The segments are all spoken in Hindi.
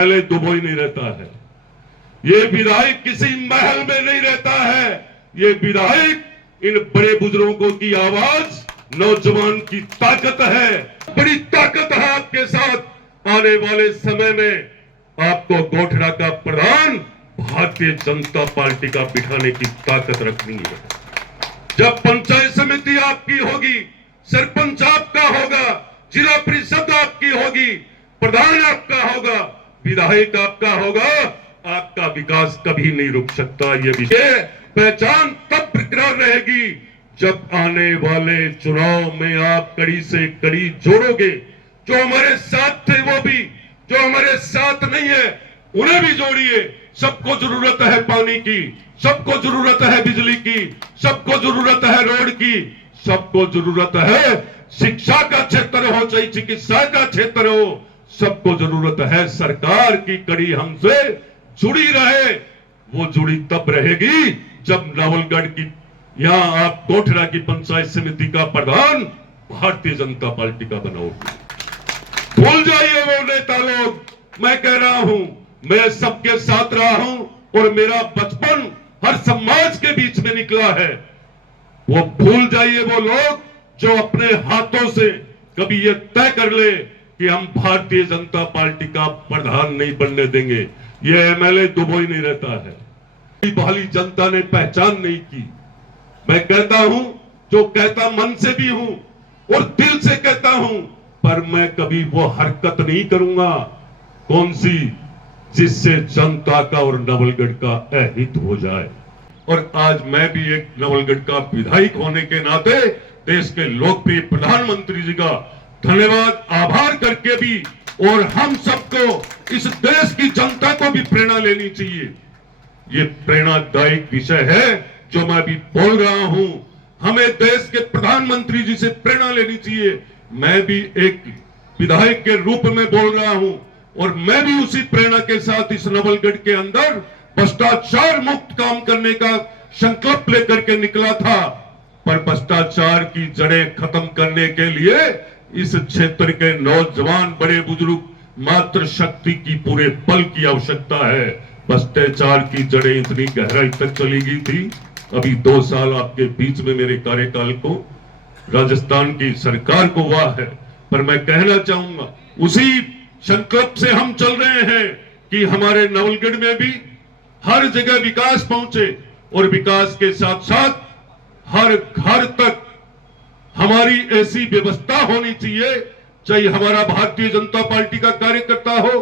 पहले दुबई नहीं रहता है। ये विधायक किसी महल में नहीं रहता है। ये विधायक इन बड़े बुजुर्गों की आवाज, नौजवान की ताकत है। बड़ी ताकत है आपके साथ। आने वाले समय में आपको गोठड़ा का प्रधान भारतीय जनता पार्टी का बिठाने की ताकत रखनी है। जब पंचायत समिति आपकी होगी, सरपंच आपका होगा, जिला परिषद आपकी होगी, प्रधान आपका होगा, विधायक आपका होगा, आपका विकास कभी नहीं रुक सकता। ये विषय पहचान तब बरकरार रहेगी जब आने वाले चुनाव में आप कड़ी से कड़ी जोड़ोगे। जो हमारे साथ थे वो भी, जो हमारे साथ नहीं है उन्हें भी जोड़िए। सबको जरूरत है पानी की, सबको जरूरत है बिजली की, सबको जरूरत है रोड की, सबको जरूरत है शिक्षा का क्षेत्र हो चाहे चिकित्सा का क्षेत्र हो, सबको जरूरत है सरकार की कड़ी हमसे जुड़ी रहे। वो जुड़ी तब रहेगी जब नवलगढ़ की यहां आप गोठड़ा की पंचायत समिति का प्रधान भारतीय जनता पार्टी का बनाओगे। भूल जाइए वो नेता लोग। मैं कह रहा हूं, मैं सबके साथ रहा हूं और मेरा बचपन हर समाज के बीच में निकला है। वो भूल जाइए वो लोग जो अपने हाथों से कभी ये तय कर ले कि हम भारतीय जनता पार्टी का प्रधान नहीं बनने देंगे। ये एमएलए दुबई नहीं रहता है। भाली जनता ने पहचान नहीं की। मैं कहता हूं, जो कहता मन से भी हूं और दिल से कहता हूं, पर मैं कभी वो हरकत नहीं करूंगा कौन सी जिससे जनता का और नवलगढ़ का अहित हो जाए। और आज मैं भी एक नवलगढ़ का विधायक होने के नाते देश के लोकप्रिय प्रधानमंत्री जी का धन्यवाद आभार करके भी, और हम सबको इस देश की जनता को भी प्रेरणा लेनी चाहिए। ये प्रेरणादायक विषय है जो मैं भी बोल रहा हूं। हमें देश के प्रधानमंत्री जी से प्रेरणा लेनी चाहिए। मैं भी एक विधायक के रूप में बोल रहा हूं और मैं भी उसी प्रेरणा के साथ इस नवलगढ़ के अंदर भ्रष्टाचार मुक्त काम करने का संकल्प लेकर के निकला था। पर भ्रष्टाचार की जड़ें खत्म करने के लिए इस क्षेत्र के नौजवान बड़े बुजुर्ग मात्र शक्ति की पूरे बल की आवश्यकता है। भ्रष्टाचार की जड़ें इतनी गहराई तक चली गई थी। अभी 2 साल आपके बीच में मेरे कार्यकाल को राजस्थान की सरकार को हुआ है, पर मैं कहना चाहूंगा उसी संकल्प से हम चल रहे हैं कि हमारे नवलगढ़ में भी हर जगह विकास पहुंचे और विकास के साथ साथ हर घर तक हमारी ऐसी व्यवस्था होनी चाहिए, चाहे हमारा भारतीय जनता पार्टी का कार्यकर्ता हो,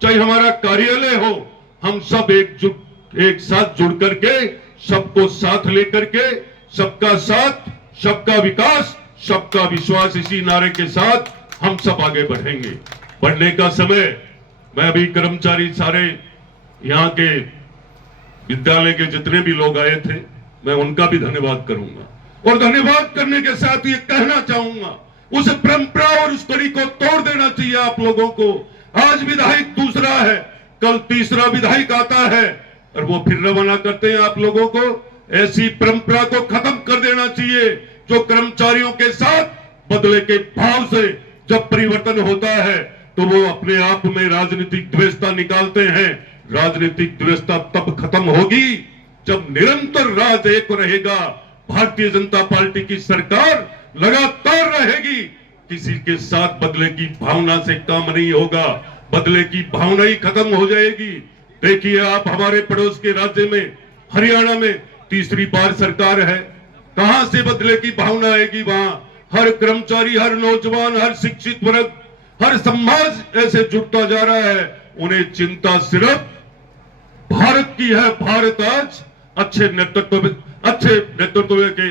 चाहे हमारा कार्यालय हो, हम सब एक साथ जुड़ करके, सबको साथ लेकर के, सबका साथ, सबका विकास, सबका विश्वास, इसी नारे के साथ हम सब आगे बढ़ेंगे। बढ़ने का समय मैं अभी कर्मचारी सारे यहाँ के विद्यालय के जितने भी लोग आए थे, मैं उनका भी धन्यवाद करूंगा। और धन्यवाद करने के साथ ये कहना चाहूंगा, उस परंपरा और उस कड़ी को तोड़ देना चाहिए आप लोगों को। आज विधायक दूसरा है, कल तीसरा विधायक आता है और वो फिर रवाना करते हैं आप लोगों को। ऐसी परंपरा को खत्म कर देना चाहिए जो कर्मचारियों के साथ बदले के भाव से जब परिवर्तन होता है तो वो अपने आप में राजनीतिक द्वेषता निकालते हैं। राजनीतिक द्वेषता तब खत्म होगी जब निरंतर राज एक रहेगा। भारतीय जनता पार्टी की सरकार लगातार रहेगी। किसी के साथ बदले की भावना से काम नहीं होगा, बदले की भावना ही खत्म हो जाएगी। देखिए आप, हमारे पड़ोस के राज्य में हरियाणा में तीसरी बार सरकार है, कहां से बदले की भावना आएगी? वहां हर कर्मचारी, हर नौजवान, हर शिक्षित वर्ग, हर समाज ऐसे जुटता जा रहा है। उन्हें चिंता सिर्फ भारत की है। भारत आज अच्छे नेतृत्व के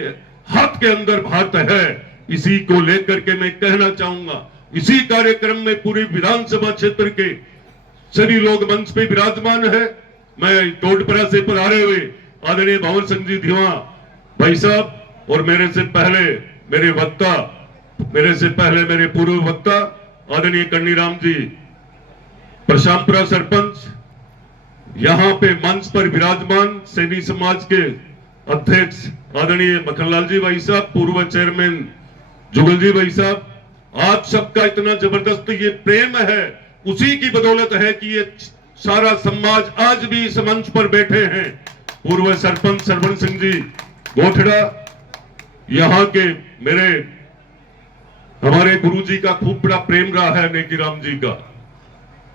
हाथ के अंदर भारत है। इसी को लेकर के मैं कहना चाहूंगा, इसी कार्यक्रम में पूरी विधानसभा क्षेत्र के सभी लोग मंच पे विराजमान है। मैं टोटपरा से पधारे हुए आदरणीय भवन सिंह जी धीवा भाई साहब और मेरे से पहले मेरे पूर्व वक्ता आदरणीय कन्नीराम जी, प्रशांतपुरा सरपंच, यहाँ पे मंच पर विराजमान सैनी समाज के अध्यक्ष आदरणीय मखनलाल जी भाई साहब, पूर्व चेयरमैन जुगल जी भाई साहब, आप सबका इतना जबरदस्त ये प्रेम है उसी की बदौलत है कि ये सारा समाज आज भी इस मंच पर बैठे हैं। पूर्व सरपंच सरवण सिंह जी गोठड़ा, यहाँ के मेरे हमारे गुरुजी का खूब बड़ा प्रेम रहा है नेकीराम जी का,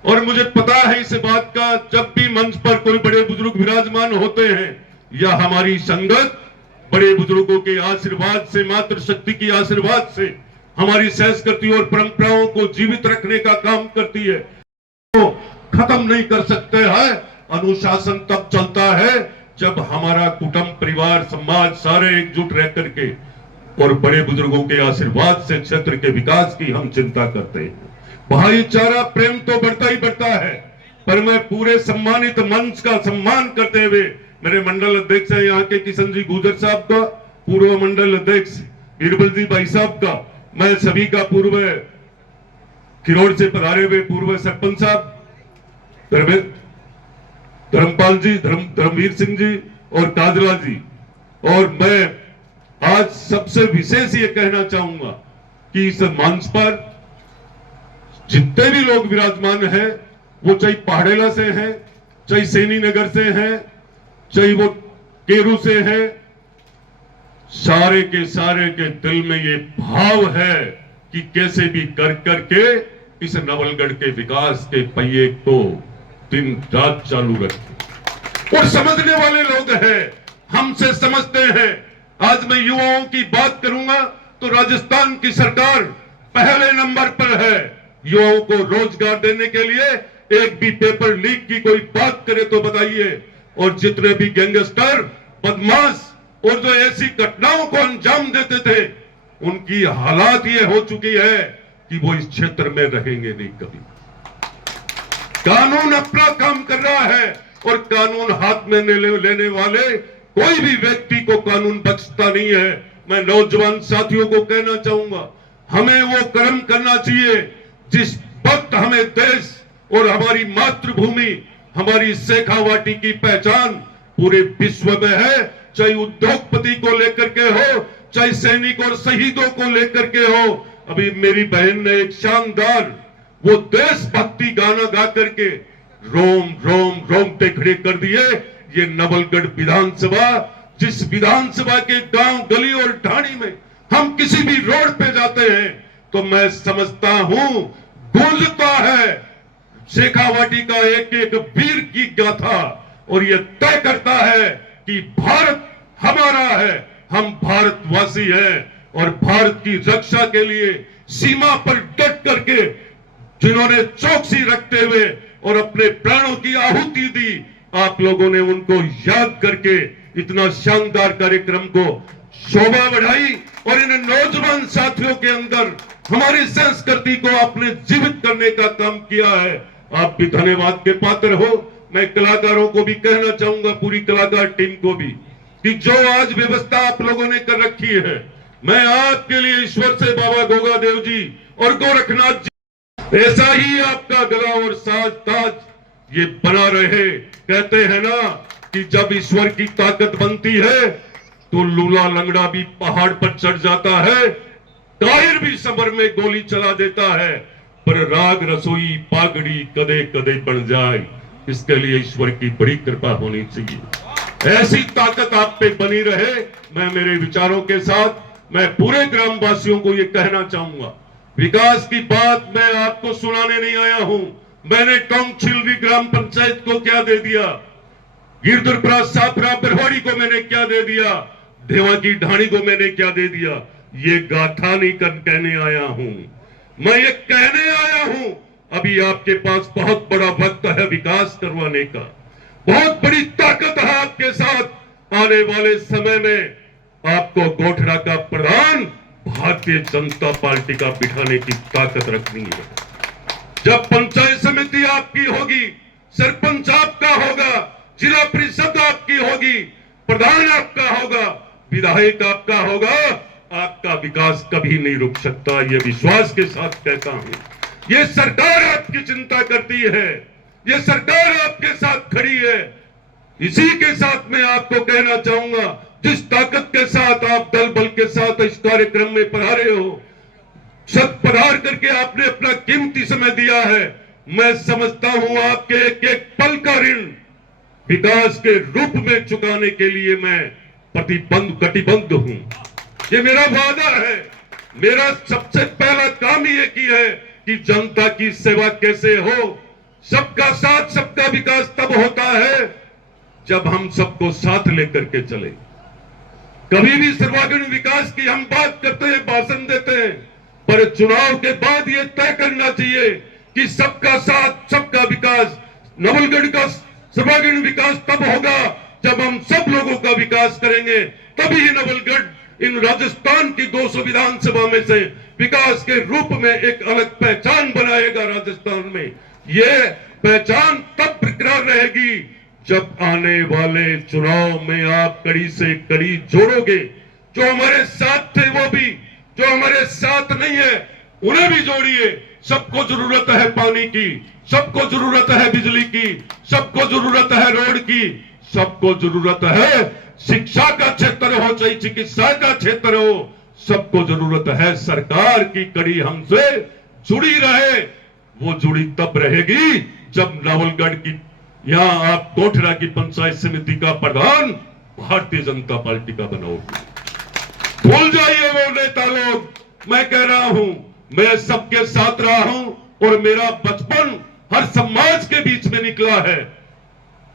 और मुझे पता है इस बात का, जब भी मंच पर कोई बड़े बुजुर्ग विराजमान होते हैं या हमारी संगत बड़े बुजुर्गों के आशीर्वाद से, मातृ शक्ति की आशीर्वाद से हमारी संस्कृति और परंपराओं को जीवित रखने का काम करती है, तो खत्म नहीं कर सकते हैं। अनुशासन तब चलता है जब हमारा कुटुंब, परिवार, समाज सारे एकजुट रह करके और बड़े बुजुर्गों के आशीर्वाद से क्षेत्र के विकास की हम चिंता करते हैं। भाईचारा प्रेम तो बढ़ता ही बढ़ता है, पर मैं पूरे सम्मानित मंच का सम्मान करते हुए मेरे मंडल अध्यक्ष है यहाँ के किशन जी गुजर साहब का, पूर्व मंडल अध्यक्ष बीरबल जी भाई साहब का, मैं सभी का, पूर्व खिरोड़ से पधारे हुए पूर्व सरपंच साहब धर्मपाल जी, धर्मवीर सिंह जी और काजला जी, और मैं आज सबसे विशेष ये कहना चाहूंगा कि इस मंच पर जितने भी लोग विराजमान हैं, वो चाहे पहाड़ेला से हैं, चाहे सैनी नगर से हैं, चाहे वो केरू से हैं, सारे के दिल में ये भाव है कि कैसे भी कर करके इस नवलगढ़ के विकास के पहिए को दिन रात चालू रखें। और समझने वाले लोग हैं, हमसे समझते हैं। आज मैं युवाओं की बात करूंगा तो राजस्थान की सरकार पहले नंबर पर है। युवाओं को रोजगार देने के लिए एक भी पेपर लीक की कोई बात करे तो बताइए। और जितने भी गैंगस्टर, बदमाश और जो ऐसी घटनाओं को अंजाम देते थे, उनकी हालात ये हो चुकी है कि वो इस क्षेत्र में रहेंगे नहीं कभी। कानून अपना काम कर रहा है और कानून हाथ में लेने वाले कोई भी व्यक्ति को कानून बख्शता नहीं है। मैं नौजवान साथियों को कहना चाहूंगा, हमें वो कर्म करना चाहिए जिस वक्त हमें देश और हमारी मातृभूमि, हमारी शेखावाटी की पहचान पूरे विश्व में है। चाहे उद्योगपति को लेकर के हो, चाहे सैनिक और शहीदों को लेकर के हो। अभी मेरी बहन ने एक शानदार वो देशभक्ति गाना गा करके रोम रोम रोमते खड़े कर दिए। ये नवलगढ़ विधानसभा, जिस विधानसभा के गांव, गली और ढाणी में हम किसी भी रोड पे जाते हैं तो मैं समझता हूं गूंजता है शेखावाटी का एक एक वीर की गाथा, और ये तय करता है कि भारत हमारा है, हम भारतवासी हैं। और भारत की रक्षा के लिए सीमा पर डट करके जिन्होंने चौकसी रखते हुए और अपने प्राणों की आहुति दी, आप लोगों ने उनको याद करके इतना शानदार कार्यक्रम को शोभा बढ़ाई और इन नौजवान साथियों के अंदर हमारी संस्कृति को आपने जीवित करने का काम किया है। आप भी धन्यवाद के पात्र हो। मैं कलाकारों को भी कहना चाहूंगा, पूरी कलाकार टीम को भी, कि जो आज व्यवस्था आप लोगों ने कर रखी है, मैं आपके लिए ईश्वर से बाबा गोगा देव जी और गोरखनाथ जी ऐसा ही आपका गला और साज ताज ये बना रहे। कहते हैं ना कि जब ईश्वर की ताकत बनती है तो लूला लंगड़ा भी पहाड़ पर चढ़ जाता है, कायर भी समर में गोली चला देता है, पर राग रसोई पागड़ी कदे कदे बन जाए। इसके लिए ईश्वर की बड़ी कृपा होनी चाहिए। ऐसी ताकत आप पे बनी रहे। मैं मेरे विचारों के साथ मैं पूरे ग्रामवासियों को ये कहना चाहूंगा, विकास की बात मैं आपको सुनाने नहीं आया हूं। मैंने टोंगछिलरी ग्राम पंचायत को क्या दे दिया, गिरधुरपुरा साफरा बरवाड़ी को मैंने क्या दे दिया, देवा की ढाणी को मैंने क्या दे दिया, ये गाथा नहीं कहने आया हूं, मैं ये कहने आया हूं अभी आपके पास बहुत बड़ा वक्त है विकास करवाने का। बहुत बड़ी ताकत है आपके साथ। आने वाले समय में आपको गोठड़ा का प्रधान भारतीय जनता पार्टी का बिठाने की ताकत रखनी है। जब पंचायत समिति आपकी होगी, सरपंच आपका होगा, जिला परिषद आपकी होगी, प्रधान आपका होगा, विधायक आपका होगा, आपका विकास कभी नहीं रुक सकता। यह विश्वास के साथ कहता हूं। ये सरकार आपकी चिंता करती है, ये सरकार आपके साथ खड़ी है। इसी के साथ मैं आपको कहना चाहूंगा, जिस ताकत के साथ आप दल बल के साथ इस कार्यक्रम में पधारे हो, सब पधार करके आपने अपना कीमती समय दिया है, मैं समझता हूं आपके एक एक पल का ऋण विकास के रूप में चुकाने के लिए मैं कटिबद्ध हूं। ये मेरा वादा है। मेरा सबसे पहला काम ये की है कि जनता की सेवा कैसे हो। सबका साथ सबका विकास तब होता है जब हम सबको साथ लेकर के चले। कभी भी सर्वांगीण विकास की हम बात करते हैं, भाषण देते हैं, पर चुनाव के बाद ये तय करना चाहिए कि सबका साथ सबका विकास, नवलगढ़ का सर्वांगीण विकास तब होगा जब हम सब लोगों का विकास करेंगे। तभी ये नवलगढ़ इन राजस्थान की 200 विधानसभा में से विकास के रूप में एक अलग पहचान बनाएगा राजस्थान में। ये पहचान तब बरकरार रहेगी जब आने वाले चुनाव में आप कड़ी से कड़ी जोड़ोगे। जो हमारे साथ थे वो भी, जो हमारे साथ नहीं है उन्हें भी जोड़िए। सबको जरूरत है पानी की, सबको जरूरत है बिजली की, सबको जरूरत है रोड की, सबको जरूरत है शिक्षा का क्षेत्र हो चाहे चिकित्सा का क्षेत्र हो, सबको जरूरत है सरकार की कड़ी हमसे जुड़ी रहे। वो जुड़ी तब रहेगी जब नवलगढ़ की यहां आप कोठरा की पंचायत समिति का प्रधान भारतीय जनता पार्टी का बनाओगे। भूल जाइए वो नेता लोग। मैं कह रहा हूं, मैं सबके साथ रहा हूं और मेरा बचपन हर समाज के बीच में निकला है।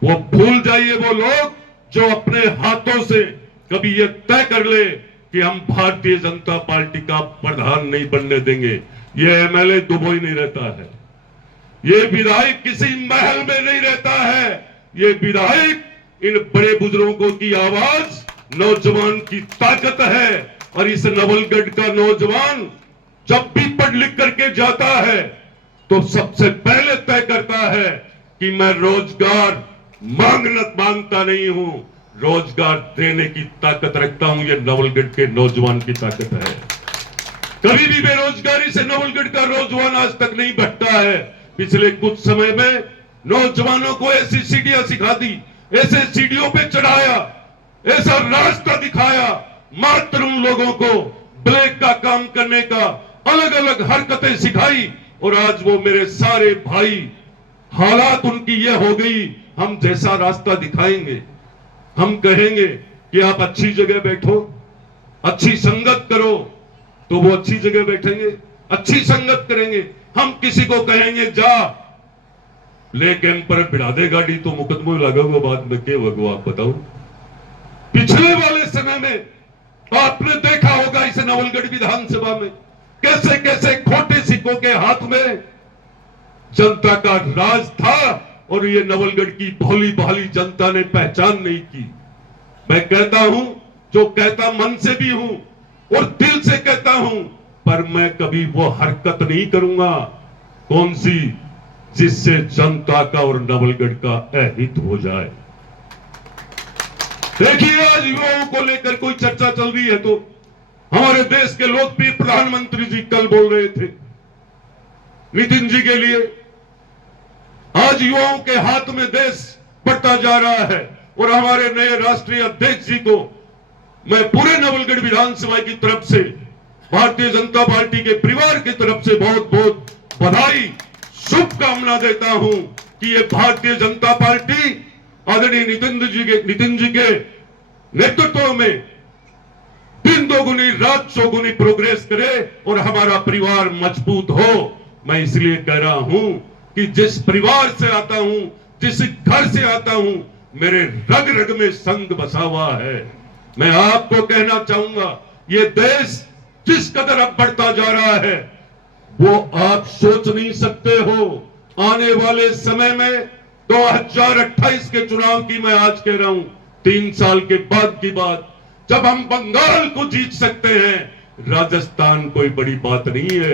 वो भूल जाइए वो लोग जो अपने हाथों से कभी ये तय कर ले कि हम भारतीय जनता पार्टी का प्रधान नहीं बनने देंगे। ये एमएलए दुबई नहीं रहता है, ये विधायक किसी महल में नहीं रहता है। ये विधायक इन बड़े बुजुर्गों की आवाज, नौजवान की ताकत है। और इस नवलगढ़ का नौजवान जब भी पढ़ लिख करके जाता है तो सबसे पहले तय करता है कि मैं रोजगार मांगता नहीं हूं, रोजगार देने की ताकत रखता हूं। ये नवलगढ़ के नौजवान की ताकत है। कभी भी बेरोजगारी से नवलगढ़ का नौजवान आज तक नहीं भटका है। पिछले कुछ समय में नौजवानों को ऐसी सीढ़ियां सिखा दी, ऐसे सीढ़ियों पे चढ़ाया, ऐसा रास्ता दिखाया, मात्र उन लोगों को ब्लैक का काम करने का अलग अलग हरकतें सिखाई। और आज वो मेरे सारे भाई, हालात उनकी ये हो गई, हम जैसा रास्ता दिखाएंगे, हम कहेंगे कि आप अच्छी जगह बैठो, अच्छी संगत करो, तो वो अच्छी जगह बैठेंगे, अच्छी संगत करेंगे। हम किसी को कहेंगे जा ले कैंप पर बिड़ा दे गाड़ी, तो मुकदमा लगा हुआ बाद में क्या होगा आप बताओ। पिछले वाले समय में आपने देखा होगा इस नवलगढ़ विधानसभा में कैसे कैसे खोटे सिक्कों के हाथ में जनता का राज था और ये नवलगढ़ की भोली भाली जनता ने पहचान नहीं की। मैं कहता हूं, जो कहता मन से भी हूं और दिल से कहता हूं, पर मैं कभी वो हरकत नहीं करूंगा कौन सी जिससे जनता का और नवलगढ़ का अहित हो जाए। देखिए आज युवाओं को लेकर कोई चर्चा चल रही है तो हमारे देश के लोकप्रिय प्रधानमंत्री जी कल बोल रहे थे नितिन जी के लिए, आज युवाओं के हाथ में देश बढ़ता जा रहा है। और हमारे नए राष्ट्रीय अध्यक्ष जी को मैं पूरे नवलगढ़ विधानसभा की तरफ से, भारतीय जनता पार्टी के परिवार की तरफ से बहुत बहुत बधाई, शुभकामना देता हूं कि ये भारतीय जनता पार्टी आदरणीय नितिन जी के नेतृत्व में दिन दोगुनी रात चौगुनी प्रोग्रेस करे और हमारा परिवार मजबूत हो। मैं इसलिए कह रहा हूं कि जिस परिवार से आता हूं, जिस घर से आता हूं, मेरे रग रग में संग बसा हुआ है। मैं आपको कहना चाहूंगा, ये देश जिस कदर अब बढ़ता जा रहा है वो आप सोच नहीं सकते हो। आने वाले समय में 2028 के चुनाव की मैं आज कह रहा हूं, 3 साल के बाद की बात, जब हम बंगाल को जीत सकते हैं, राजस्थान कोई बड़ी बात नहीं है।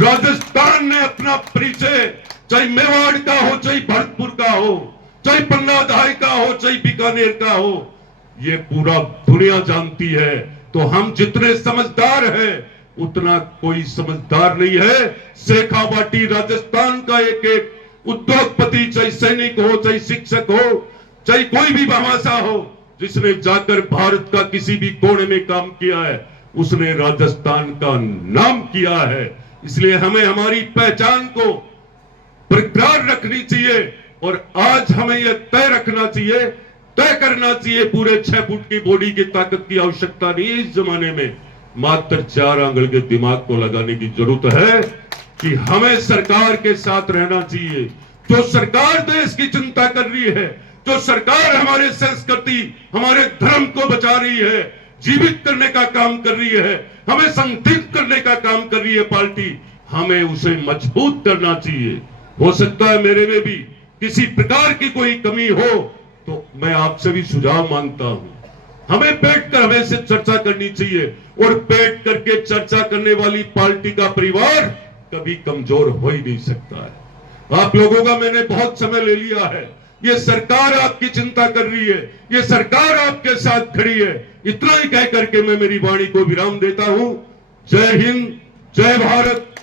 राजस्थान ने अपना परिचय चाहे मेवाड़ का हो, चाहे भरतपुर का हो, चाहे पन्ना दहाई का हो, चाहे बीकानेर का हो, ये पूरा दुनिया जानती है। तो हम जितने समझदार हैं उतना कोई समझदार नहीं है। शेखावाटी राजस्थान का एक एक उद्योगपति, चाहे सैनिक हो, चाहे शिक्षक हो, चाहे कोई भी भाषा हो, जिसने जाकर भारत का किसी भी कोने में काम किया है, उसने राजस्थान का नाम किया है। इसलिए हमें हमारी पहचान को बरकरार रखनी चाहिए। और आज हमें यह तय रखना चाहिए, तय करना चाहिए, पूरे 6 फुट की बॉडी की ताकत की आवश्यकता नहीं है इस जमाने में, मात्र 4 आंगल के दिमाग को लगाने की जरूरत है कि हमें सरकार के साथ रहना चाहिए। जो सरकार देश की चिंता कर रही है, जो सरकार हमारे संस्कृति, हमारे धर्म को बचा रही है, जीवित करने का काम कर रही है, हमें संगठित करने का काम कर रही है पार्टी, हमें उसे मजबूत करना चाहिए। हो सकता है मेरे में भी किसी प्रकार की कोई कमी हो तो मैं आपसे भी सुझाव मांगता हूं। हमें बैठकर हमें चर्चा करनी चाहिए, और बैठ करके चर्चा करने वाली पार्टी का परिवार कभी कमजोर हो ही नहीं सकता है। आप लोगों का मैंने बहुत समय ले लिया है, ये सरकार आपकी चिंता कर रही है, ये सरकार आपके साथ खड़ी है। इतना ही कह करके मैं मेरी वाणी को विराम देता हूं। जय हिंद, जय भारत,